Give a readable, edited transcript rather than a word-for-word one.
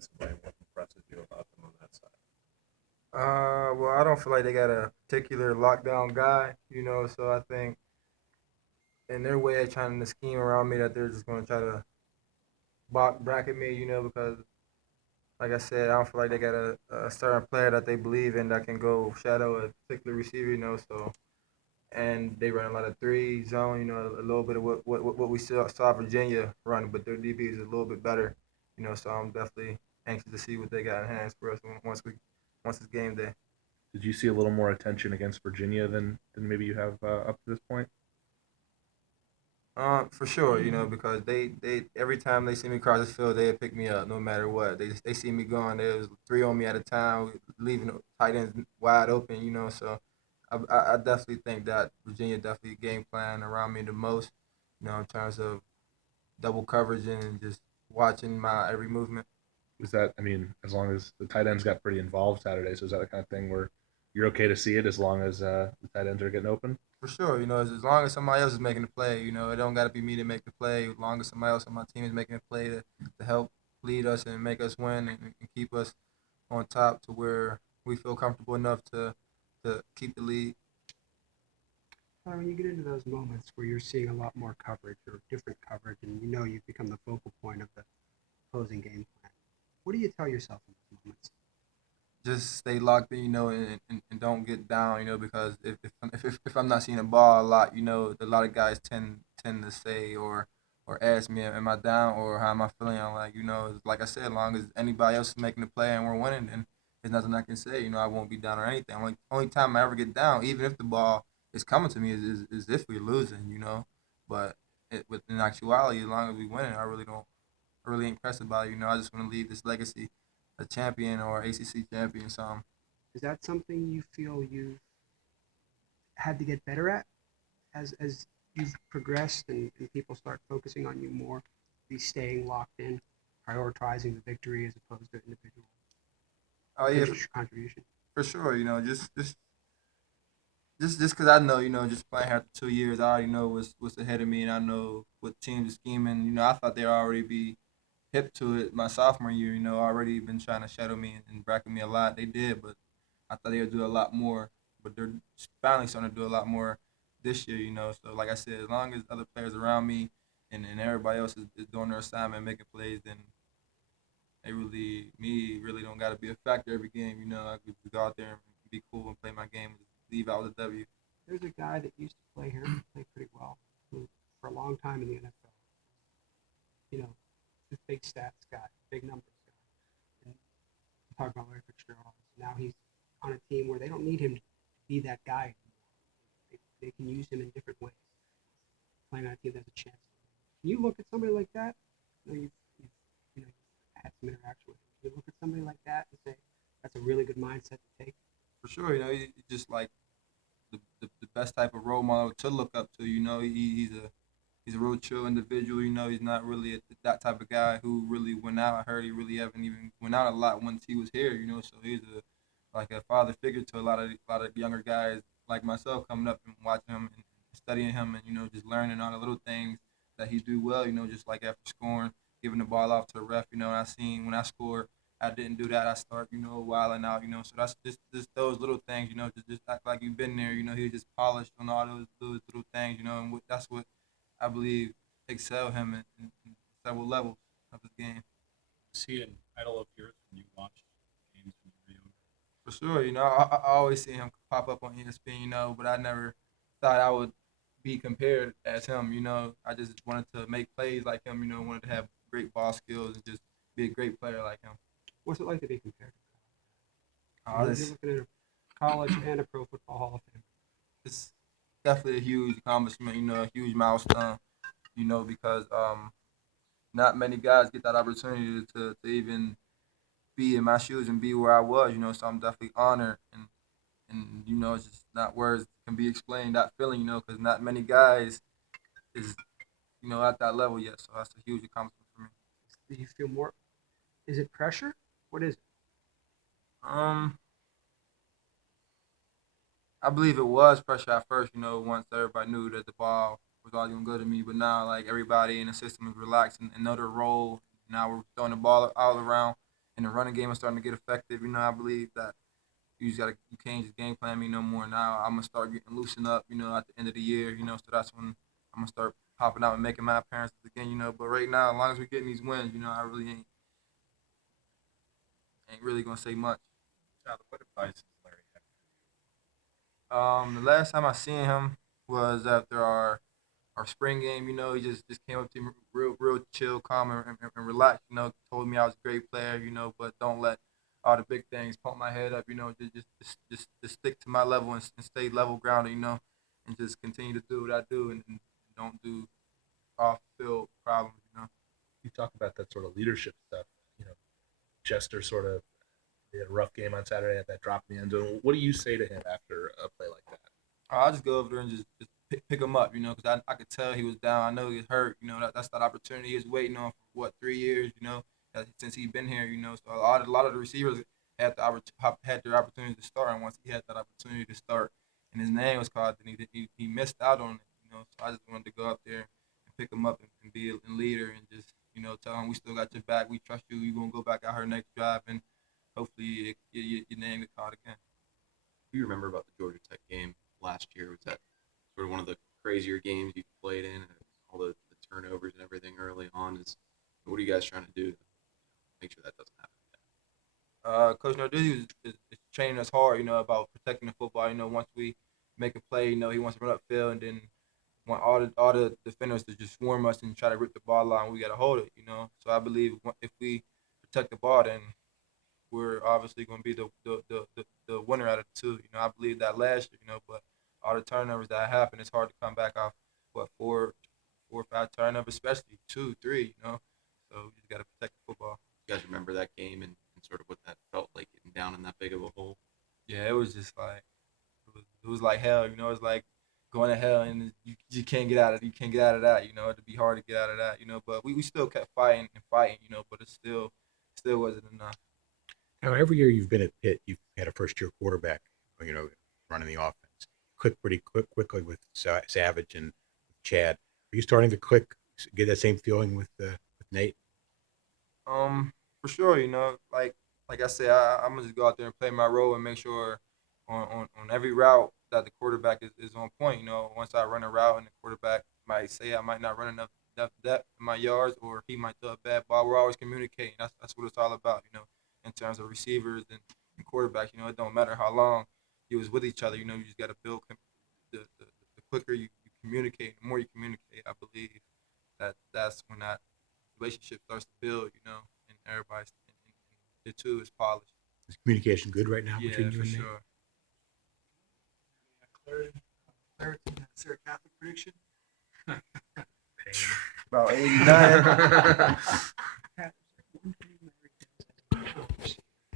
defensively, and what impresses you about them on that side? Well, I don't feel like they got a particular lockdown guy, so I think in their way of trying to scheme around me that they're just going to try to bracket me, because like I said, I don't feel like they got a certain player that they believe in that can go shadow a particular receiver, so and they run a lot of three zone, a little bit of what we saw Virginia run, but their DB is a little bit better, so I'm definitely anxious to see what they got in hands for us once it's game day. Did you see a little more attention against Virginia than maybe you have up to this point? For sure, because they every time they see me across the field, they pick me up no matter what. They see me going, there's three on me at a time, leaving the tight ends wide open, So I definitely think that Virginia definitely game plan around me the most, in terms of double coverage and just watching my every movement. Is that, I mean, as long as the tight ends got pretty involved Saturday, so is that the kind of thing where you're okay to see it as long as the tight ends are getting open? For sure, as long as somebody else is making the play, it don't got to be me to make the play. As long as somebody else on my team is making a play to help lead us and make us win and keep us on top to where we feel comfortable enough to keep the lead. When you get into those moments where you're seeing a lot more coverage or different coverage, and you've become the focal point of the opposing game plan, what do you tell yourself in those moments? Just stay locked in, and don't get down, because if I'm not seeing the ball a lot, a lot of guys tend to say or ask me, am I down or how am I feeling? I'm like, like I said, as long as anybody else is making the play and we're winning, then there's nothing I can say. I won't be down or anything. Like only time I ever get down, even if the ball is coming to me, is if we're losing, But in actuality, as long as we winning, I really don't really impressed about it. I just want to leave this legacy, a champion or ACC champion. So Is that something you feel you've had to get better at as you've progressed and people start focusing on you more, be staying locked in, prioritizing the victory as opposed to individual oh yeah, contribution? for sure. Just because I know, just playing here after 2 years, I already know what's ahead of me, and I know what teams are scheming. I thought they'd already be hip to it my sophomore year. Already been trying to shadow me and bracket me a lot. They did, but I thought they would do a lot more. But they're finally starting to do a lot more this year. So like I said, as long as other players around me and everybody else is doing their assignment, making plays, then me really don't got to be a factor every game. I could go out there and be cool and play my game and just leave out with a W. There's a guy that used to play here, played pretty well, who for a long time in the NFL, you know, this big stats guy, big numbers guy. And I'm talking about Larry Fitzgerald. Now he's on a team where they don't need him to be that guy anymore. They can use him in different ways. Playing on a team that has a chance. Can you look at somebody like that? You've had some interaction with him. Can you look at somebody like that and say that's a really good mindset to take? For sure, he's just like the best type of role model to look up to. He's a real chill individual. He's not really that type of guy who really went out. I heard he really haven't even went out a lot once he was here. So he's like a father figure to a lot of younger guys like myself coming up and watching him and studying him and just learning all the little things that he do well. Just like after scoring, giving the ball off to the ref. And I seen when I scored. I didn't do that. I start, wilding out, So that's just those little things, just act like you've been there. He was just polished on all those little things, and that's what I believe excel him in several levels of his game. Is he an idol of yours when you watch games when you were younger? For sure, I always see him pop up on ESPN, but I never thought I would be compared as him. I just wanted to make plays like him. Wanted to have great ball skills and just be a great player like him. What's it like to be compared? Oh, You're looking at a college and a pro football Hall of Fame. it's definitely a huge accomplishment. A huge milestone. Because not many guys get that opportunity to even be in my shoes and be where I was. So I'm definitely honored and it's just not words can be explained that feeling. Because not many guys is at that level yet. So that's a huge accomplishment for me. Do you feel more? Is it pressure? What is it? Um, I believe it was pressure at first. Once everybody knew that the ball was all even good to me, but now like everybody in the system is relaxed and know their role. Now we're throwing the ball all around, and the running game is starting to get effective. I believe that you can't just game plan me no more. Now I'm gonna start getting loosened up. At the end of the year. So that's when I'm gonna start popping out and making my appearances again. But right now, as long as we're getting these wins, I really ain't really gonna say much. Tyler, what advice does Larry have? The last time I seen him was after our spring game. He just came up to me real chill, calm, and relaxed. Told me I was a great player. But don't let all the big things pump my head up. Just stick to my level and stay level grounded. And just continue to do what I do and don't do off field problems. You talk about that sort of leadership stuff. You know, Chester sort of he had a rough game on Saturday at that drop in the end zone. What do you say to him after a play like that? I'll just go over there and just pick him up, because I could tell he was down. I know he was hurt. That's that opportunity he was waiting on for 3 years, since he's been here, So a lot of the receivers had their opportunity to start, and once he had that opportunity to start, and his name was called, then he missed out on it, So I just wanted to go up there and pick him up and be a leader and just tell him we still got your back. We trust you. You're gonna go back out here next drive, and hopefully your name get called again. What do you remember about the Georgia Tech game last year? Was that sort of one of the crazier games you played in, and all the turnovers and everything early on? What are you guys trying to do to make sure that doesn't happen again? Coach Narduzzi is training us hard, about protecting the football. Once we make a play, he wants to run upfield, and then want all the defenders to just swarm us and try to rip the ball out, and we got to hold it, So I believe if we protect the ball, then we're obviously going to be the winner out of the two. I believe that last year, but all the turnovers that happen, it's hard to come back off, four or five turnovers, especially 2, 3, So you just got to protect the football. You guys remember that game and sort of what that felt like getting down in that big of a hole? Yeah, it was just like, it was like hell, It's like going to hell and you can't get out of it. You can't get out of that, It'd be hard to get out of that, But we still kept fighting, but it still wasn't enough. Now, every year you've been at Pitt, you've had a first-year quarterback, running the offense. Click pretty quickly with Savage and Chad. Are you starting to get that same feeling with Nate? For sure, like I said, I'm gonna just go out there and play my role and make sure on every route that the quarterback is on point. Once I run a route and the quarterback might say I might not run enough depth in my yards, or he might throw a bad ball, we're always communicating. That's what it's all about, in terms of receivers and quarterbacks. It don't matter how long you was with each other. You just got to build. The quicker you communicate, the more you communicate, I believe that's when that relationship starts to build. And everybody's the two is polished. Is communication good right now Yeah, between you for and Nate? sure. Clarity, is there a Catholic prediction? About 89.